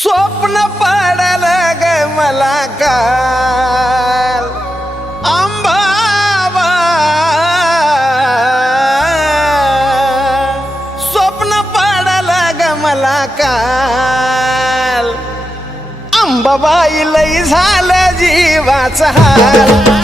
स्वप्न पडल ग मला काल. आंबाबा स्वप्न पडल ग मला काल. अंबाबाई लई झालं जीवाचा हाल.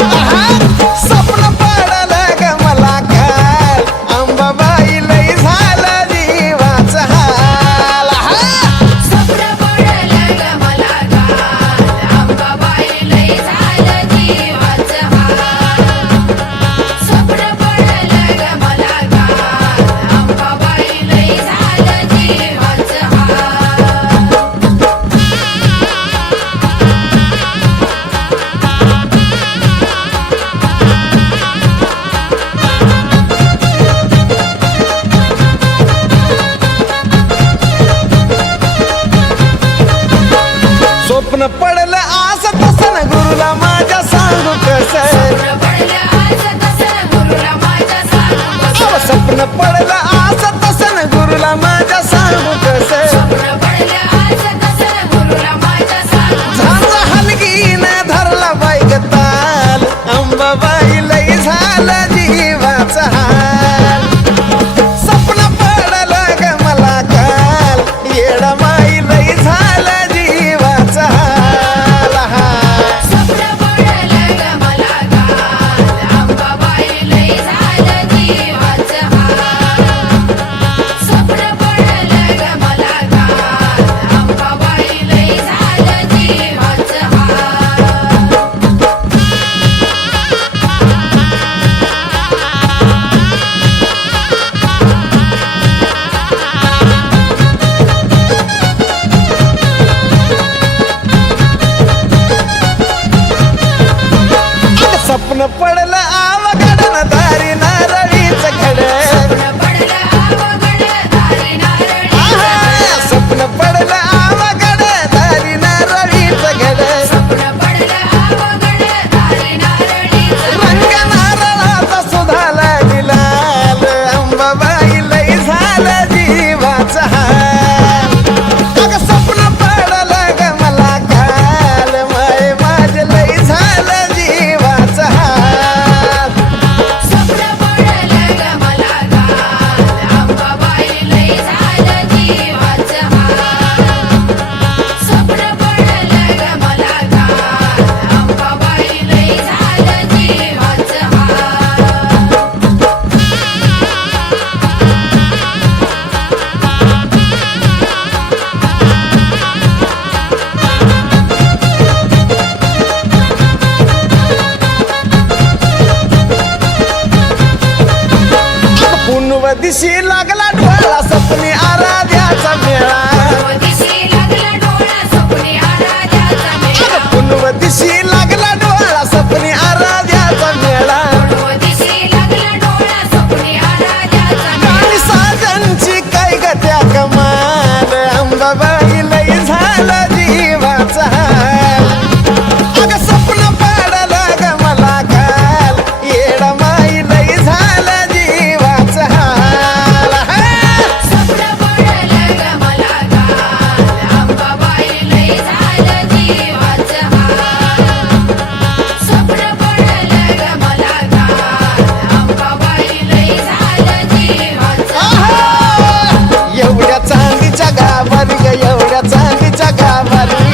up in the दिशी लागला আমার